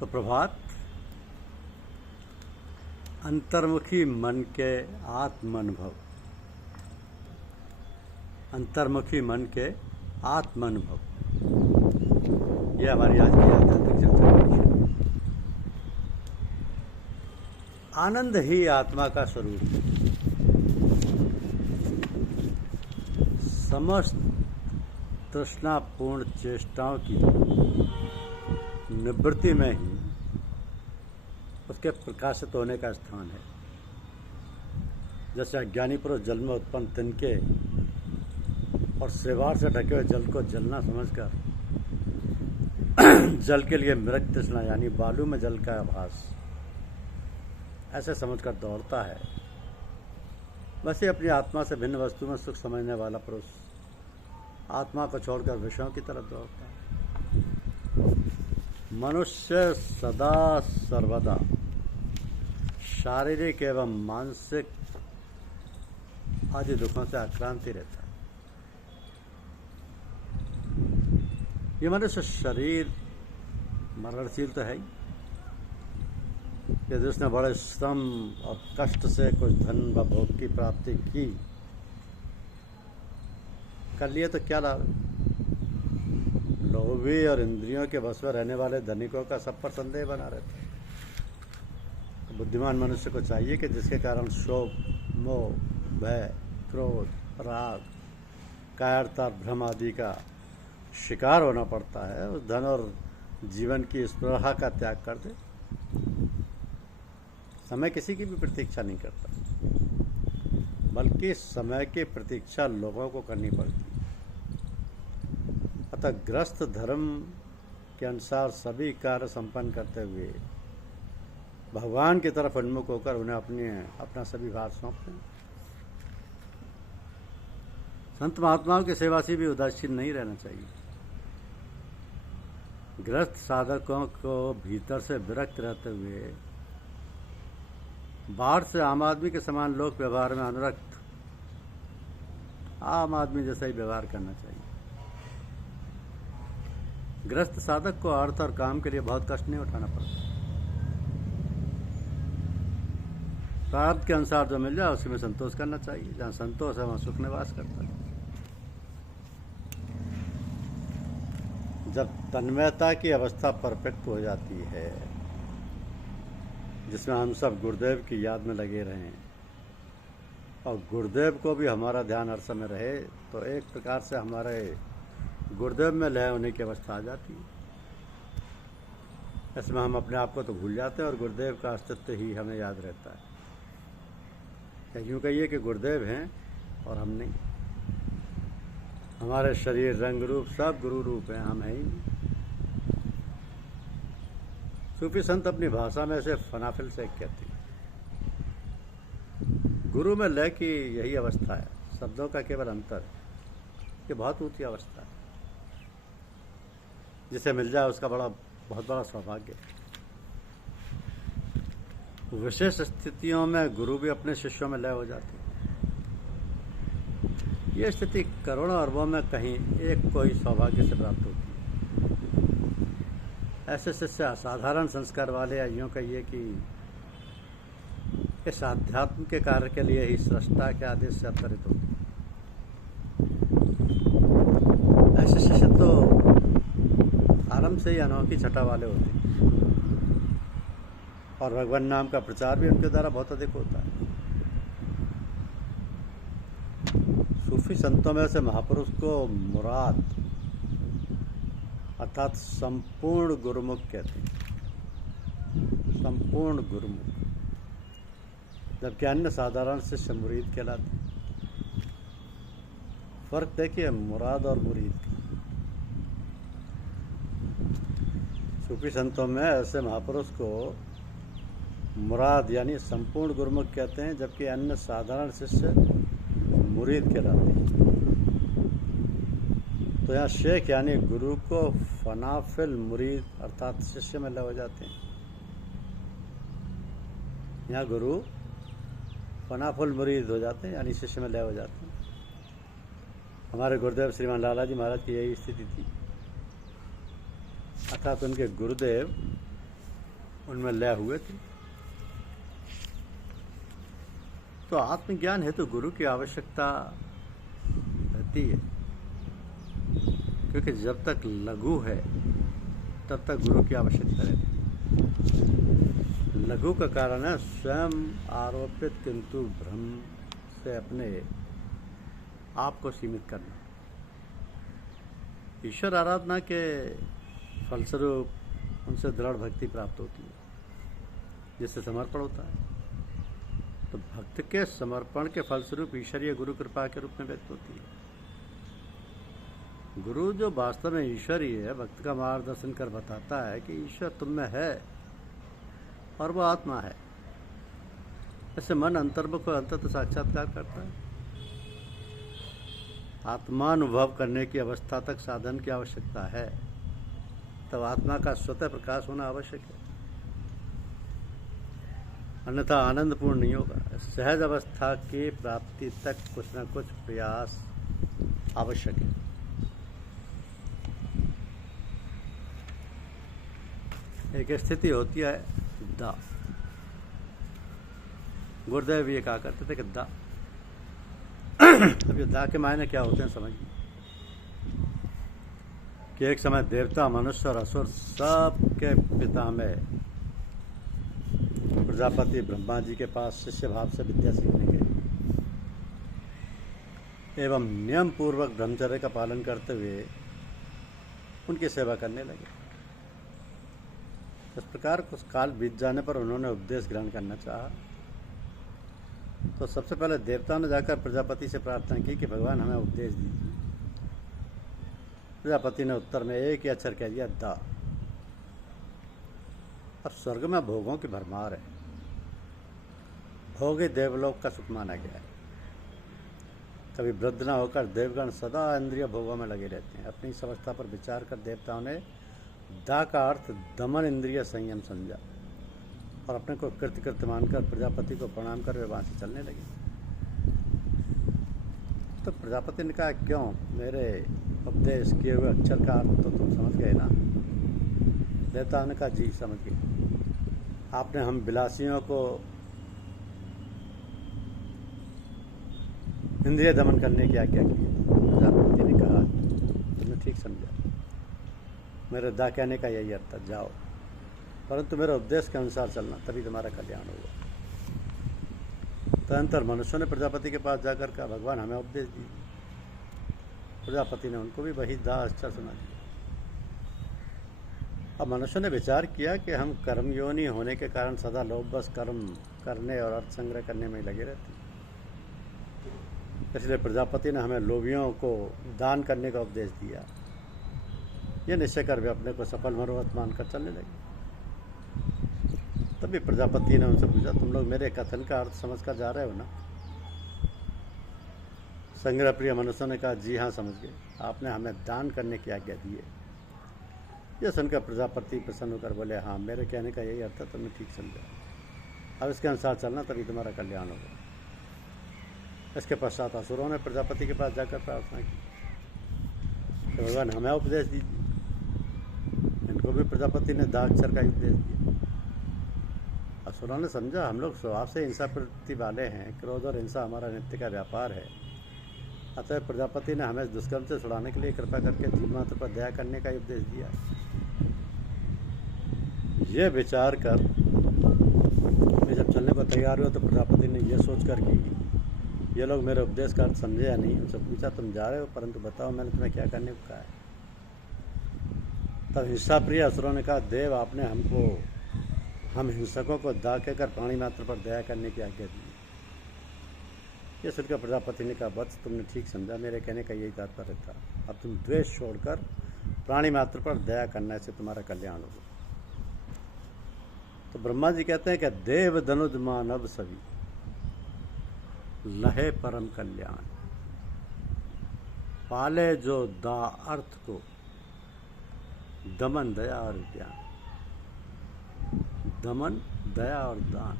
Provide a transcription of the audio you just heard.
सुप्रभात। अंतर्मुखी मन के आत्मानुभव। अंतर्मुखी मन के आत्मानुभव, यह हमारी आज की आध्यात्मिक चर्चा है। आनंद ही आत्मा का स्वरूप है। समस्त तृष्णापूर्ण चेष्टाओं की निवृत्ति में ही उसके प्रकाशित होने का स्थान है। जैसे अज्ञानी पुरुष जल में उत्पन्न तिनके और सेवार से ढके हुए जल को जलना समझकर जल के लिए मृग तृष्णा यानी बालू में जल का आभास ऐसे समझकर दौड़ता है, वैसे अपनी आत्मा से भिन्न वस्तु में सुख समझने वाला पुरुष आत्मा को छोड़कर विषयों की तरफ दौड़ता है। मनुष्य सदा सर्वदा शारीरिक एवं मानसिक आदि दुखों से आक्रांति रहता है। ये मनुष्य शरीर मरणशील तो है ही, कि जिसने बड़े श्रम और कष्ट से कुछ धन व भोग की प्राप्ति की, कर लिए तो क्या लाभ। लोभी और इंद्रियों के वश में रहने वाले धनिकों का सब पर संदेह बना रहता है। तो बुद्धिमान मनुष्य को चाहिए कि जिसके कारण शोक, मोह, भय, क्रोध, राग, कायरता, भ्रम आदि का शिकार होना पड़ता है, उस धन और जीवन की स्पृहा का त्याग कर दे। समय किसी की भी प्रतीक्षा नहीं करता, बल्कि समय की प्रतीक्षा लोगों को करनी पड़ती है। अतः ग्रस्त धर्म के अनुसार सभी कार्य संपन्न करते हुए भगवान की तरफ उन्मुख होकर उन्हें अपना सभी भार सौंपते हैं। संत महात्माओं की सेवा से भी उदासीन नहीं रहना चाहिए। ग्रस्त साधकों को भीतर से विरक्त रहते हुए बाहर से आम आदमी के समान लोक व्यवहार में अनुरक्त आम आदमी जैसा ही व्यवहार करना चाहिए। ग्रस्त साधक को अर्थ और काम के लिए बहुत कष्ट नहीं उठाना पड़ता। प्रारब्ध के अनुसार जो मिल जाए उसी में संतोष करना चाहिए। जहाँ संतोष है वहाँ सुख निवास करता है। जब तन्मयता की अवस्था परफेक्ट हो जाती है, जिसमें हम सब गुरुदेव की याद में लगे रहें और गुरुदेव को भी हमारा ध्यान हर समय रहे, तो एक प्रकार से हमारे गुरुदेव में लय होने की अवस्था आ जाती है। इसमें हम अपने आप को तो भूल जाते हैं और गुरुदेव का अस्तित्व ही हमें याद रहता है। यूँ कहिए कि गुरुदेव हैं और हम नहीं। हमारे शरीर, रंग रूप सब गुरु रूप हैं, हम हैं ही नहीं। सूफी संत अपनी भाषा में इसे फनाफिल से कहते हैं। गुरु में लय की यही अवस्था है, शब्दों का केवल अंतर। ये बहुत ऊंची अवस्था है, जिसे मिल जाए उसका बहुत बड़ा सौभाग्य। विशेष स्थितियों में गुरु भी अपने शिष्यों में लय हो जाते हैं। ये स्थिति करोड़ों अरबों में कहीं एक को ही सौभाग्य से प्राप्त होती है। ऐसे शिष्य असाधारण संस्कार वाले, या यूँ कहिए कि इस आध्यात्म के कार्य के लिए ही सृष्टा के आदेश से अवतरित होते हैं। ऐसे शिष्य तो आरंभ से ही अनोखी छटा वाले होते हैं और भगवान नाम का प्रचार भी उनके द्वारा बहुत अधिक होता है। सूफी संतों में से महापुरुष को मुराद अर्थात संपूर्ण गुरुमुख कहते हैं। संपूर्ण गुरुमुख, जबकि अन्य साधारण शिष्य मुरीद कहलाते हैं। फर्क देखिए मुराद और मुरीद का। सूफी संतों में ऐसे महापुरुष को मुराद यानी संपूर्ण गुरुमुख कहते हैं, जबकि अन्य साधारण शिष्य मुरीद कहलाते हैं। तो यहाँ शेख यानी गुरु को फनाफिल मुरीद अर्थात शिष्य में लय हो जाते हैं। यहाँ गुरु फनाफुल मुरीद हो जाते हैं यानी शिष्य में लय हो जाते हैं। हमारे गुरुदेव श्रीमान लाला जी महाराज की यही स्थिति थी। अर्थात उनके गुरुदेव उनमें लय हुए थे। तो आत्मज्ञान हेतु गुरु की आवश्यकता रहती है, क्योंकि जब तक लघु है तब तक गुरु की आवश्यकता रहती है। लघु का कारण है स्वयं आरोपित किंतु भ्रम से अपने आप को सीमित करना। ईश्वर आराधना के फलस्वरूप उनसे दृढ़ भक्ति प्राप्त होती है, जिससे समर्पण होता है। तो भक्त के समर्पण के फलस्वरूप ईश्वरीय गुरु कृपा के रूप में व्यक्त होती है। गुरु जो वास्तव में ईश्वरीय है, भक्त का मार्गदर्शन कर बताता है कि ईश्वर तुम में है और वो आत्मा है। ऐसे मन अंतर्मुख को अंततः साक्षात्कार करता है। आत्मानुभव करने की अवस्था तक साधन की आवश्यकता है, तब आत्मा का स्वतः प्रकाश होना आवश्यक है, अन्यथा आनंदपूर्ण नहीं होगा। सहज अवस्था की प्राप्ति तक कुछ न कुछ प्रयास आवश्यक है। एक स्थिति होती है दा। गुरुदेव ये कहा करते थे कि दा। अब ये दा के मायने क्या होते हैं समझिए कि एक समय देवता, मनुष्य और असुर सबके पिता में प्रजापति ब्रह्मा जी के पास शिष्य भाव से विद्या सीखने गए एवं नियम पूर्वक ब्रह्मचर्य का पालन करते हुए उनकी सेवा करने लगे। इस प्रकार कुछ काल बीत जाने पर उन्होंने उपदेश ग्रहण करना चाहा। तो सबसे पहले देवता ने जाकर प्रजापति से प्रार्थना की कि भगवान हमें उपदेश दीजिए। प्रजापति ने उत्तर में एक ही अक्षर कह दिया, दा। अब स्वर्ग में भोगों की भरमार है। भोग ही देवलोक का सुख माना गया है। कभी वृद्ध न होकर देवगण सदा इंद्रिय भोगों में लगे रहते हैं। अपनी समझता पर विचार कर देवताओं ने दा का अर्थ दमन इंद्रिय संयम समझा और अपने को कृत्य मानकर प्रजापति को प्रणाम कर वे वहां से चलने लगे। तो प्रजापति ने कहा, क्यों, मेरे उपदेश किए हुए अक्षर का अर्थ तो तुम समझ गए ना? देवताओं ने कहा, जी समझ गए। आपने हम विलासियों को इंद्रिय दमन करने की आज्ञा की। प्रजापति ने कहा, तुमने ठीक समझा, मेरे दा कहने का यही अर्थ है, जाओ, परंतु मेरे उपदेश के अनुसार चलना, तभी तुम्हारा कल्याण होगा। तदनंतर मनुष्यों ने प्रजापति के पास जाकर कहा, भगवान हमें उपदेश दीजिए। प्रजापति ने उनको भी वही दा अक्षर सुना दिया। अब मनुष्यों ने विचार किया कि हम कर्मयोनि होने के कारण सदा लोभवश कर्म करने और अर्थ संग्रह करने में लगे रहते हैं। इसलिए प्रजापति ने हमें लोभियों को दान करने का उपदेश दिया। यह निश्चय कर वे अपने को सफल मनोरथ मानकर चलने लगे। तभी प्रजापति ने उनसे पूछा, तुम लोग मेरे कथन का अर्थ समझकर जा रहे हो ना? संग्रह प्रिय मनुष्यों ने कहा, जी हाँ समझ गए, आपने हमें दान करने की आज्ञा दी है। यह सुनकर प्रजापति प्रसन्न होकर बोले, हाँ, मेरे कहने का यही अर्थ है, तुमने ठीक समझा। अब इसके अनुसार चलना, तभी तुम्हारा कल्याण होगा। इसके पश्चात असुरों ने प्रजापति के पास जाकर प्रार्थना की, तो भगवान हमें उपदेश दीजिए। इनको भी प्रजापति ने दा अक्षर का उपदेश दिया। असुरों ने समझा, हम लोग स्वभाव से हिंसा प्रवृत्ति वाले हैं, क्रोध और हिंसा हमारा नित्य का व्यापार है। अतः प्रजापति ने हमें दुष्कर्म से छुड़ाने के लिए कृपा करके जीव मात्र पर दया करने का उपदेश दिया। यह विचार कर वे जब चलने को तैयार हुए तो प्रजापति ने यह सोचकर कि ये लोग मेरे उपदेश का अर्थ समझे या नहीं, उनसे पूछा, तुम जा रहे हो, परंतु बताओ मैंने तुम्हें क्या करने को कहा है? तब हिंसा प्रिय असुरों ने कहा, देव, आपने हम हिंसकों को दा कहकर प्राणी मात्र पर दया करने की आज्ञा दी। ये सुनकर प्रजापति ने कहा, वत्स, तुमने ठीक समझा, मेरे कहने का यही तात्पर्य था। अब तुम द्वेष छोड़कर प्राणी मात्र पर दया करने से तुम्हारा कल्याण होगा। तो ब्रह्मा जी कहते हैं कि देव धनुज मानव सभी लहे परम कल्याण, पाले जो दा अर्थ को दमन दया और ज्ञान। दमन, दया और दान।